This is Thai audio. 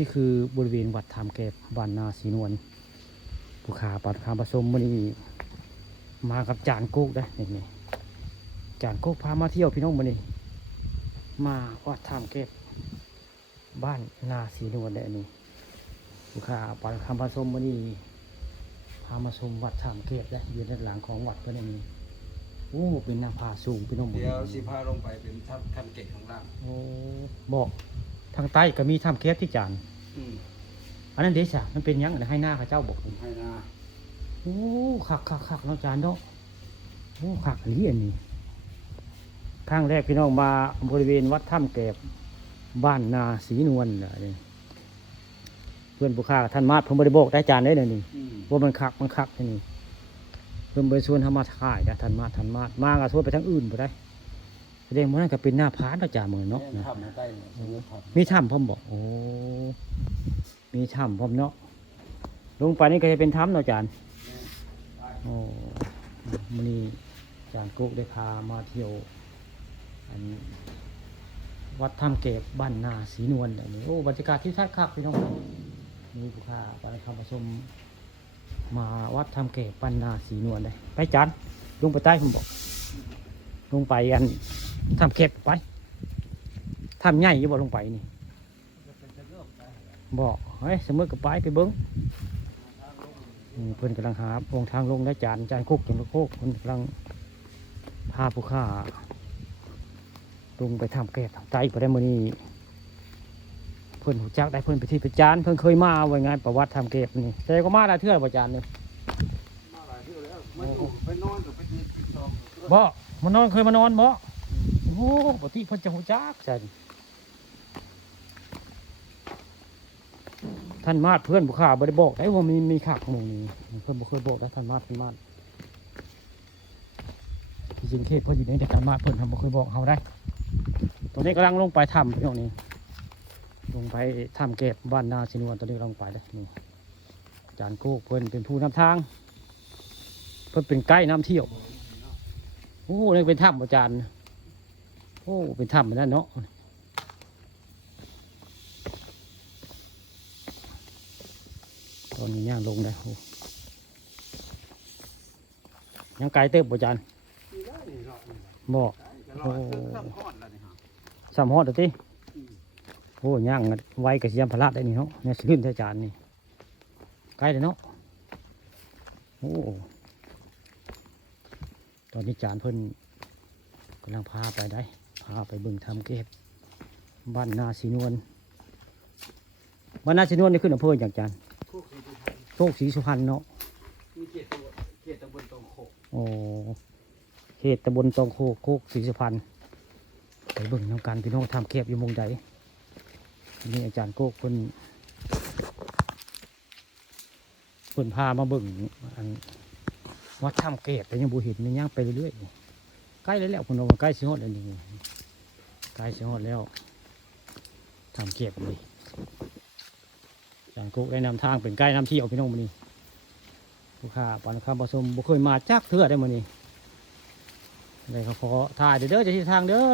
นี่คือบริเวณวัดธรรมแกบบ้านนาศรีนวลผู้ขาปัดคำผสมมันนี่มากับจานโก๊กได้นี่จานโก๊กพามาเที่ยวพี่น้องมันนี่มาวัดธรรมแกบบ้านนาศรีนวลได้นี่ผู้ขาปัดคำผสมมันนี่พามาชมวัดธรรมแกบได้อยู่ด้านหลังของวัดก็ได้นี่โอ้เป็นหน้าผาสูงพี่น้อง เดี๋ยวสิพาลงไปเป็นถ้ำเก่งข้างล่างโอ้บอกทางใต้ก็มีถ้ำแคบที่จานอันนั้นเดชะมันเป็นยังให้หน้าข้าเจ้าบอกให้หน้าโอ้ขักเนาะจานเนาะโอ้ขักอันนี้ข้างแรกพี่น้องมาบริเวณวัดถ้ำแกบบ้านนาศรีนวลนี่เพื่อนผู้ข้าท่านมาดผมบริโภคได้จานได้เลยนี่ว่ามันขักที่นี่เพิ่มไปส่วนธรรมะถ่ายนะท่านมามาก็ส่วนไปทั้งอื่นไปได้แสดงว่านั่นก็เป็นหน้าผาอาจารย์เหมือนเนาะมีถ้ำพ่อมบอกโอ้มีถ้ำพ่อมเนาะลงไปนี่ก็จะเป็นถ้ำเนาะอาจารย์โอ้มันนี่อาจารย์กุ๊กได้พามาเที่ยววัดถ้ำเก็บบ้านนาศรีนวลนี่โอ้บรรยากาศที่ทัดคักพี่น้องมีผู้ค้าไปคำผสมมาวัดถ้ำเก็บบ้านนาศรีนวลเลยไปจานลงไปใต้ผมบอกลงไปถ้ำเก็บไปถ้ำใหญ่ยี่บ่ลงไปนี่บอกเฮ้ยสมมติกับไปเบิ้งเพื่อนกำลังหาองทางลงได้จานคุกจนโคกเพื่อนกำลังพาผู้ข้าลงไปทำแก่ทำใจไปได้มื่อนี้เพื่อนหูจักได้เพื่อนไปที่ประจานเพื่อนเคยมาไว้งานประวัติทำเก็บนี่แต่ก็มาได้เทื่อประจานนี่มาหลายเทื่อแล้วมาอยู่ไปนอนกับไปยืนกินซองบ่มานอนเคยมานอนบ่โอ้ปกติเพื่อนจะหูจักใช่ท่านมาดเพื่อนบุคคาบริบอกได้ว่ามีขากหมู่นี้เพื่อนบุเคยบอกได้ท่านมาดจริงๆเขตเพื่อนอยู่ในเด็กท่านมาดเพื่อนทำบุเคยบอกเขาได้ตอนนี้กำลังลงไปทำพี่น้องนี่ลงไปทำเก็บบ้านนาศรีนวลตอนนี้กำลังไปได้นี่อาจารย์โก้เพื่อนเป็นผู้นำทางเพื่อนเป็นไกด์นำเที่ยวโอ้นี่เป็นถ้ำอาจารย์โอ้เป็นถ้ำเหมือนนั้นเนาะตอนนี้ย่างลงได้โอ้ยังไกลเติบอาจารย์บอกโอ้สามฮอดติโอ้ย่างไว้กับเสียมพลาดได้นี่เนาะเนี่ยลื่นอาจารย์นี่ใกล้เลยเนาะโอ้ตอนนี้อาจารย์เพิ่นกำลังพาไปได้พาไปบึงทำเก็บบ้านนาศรีนวลบ้านนาศรีนวลนี่ขึ้นอำเภออย่างอาจารย์โคกศรีสุพรรณเนาะมีเขตตำบลตองโคกโอ้เขตตำบลตองโคกโคกศรีสุพรรณไปเบิ่งน้ำกันพี่น้องทำเก็บอยู่มุมใดนี่อาจารย์โกกเพิ่นพามาเบิ่งวัดถ้ำเก็บแต่ยังบูเห็นมันย่างไปเรื่อยๆใกล้แล้วคุณเราใกล้สิฮอดแล้วนี่ใกล้สิฮอดแล้วทำเก็บเลยอาจารย์โกกได้นำทางเป็นใกล้น้ำเที่ยวพี่น้องมันนี่ผู้ข้าปานคำผสมบุเคยมาจักเถื่อได้มันนี่อะไรเขาขอถ่ายเด้อจะที่ทางเด้อ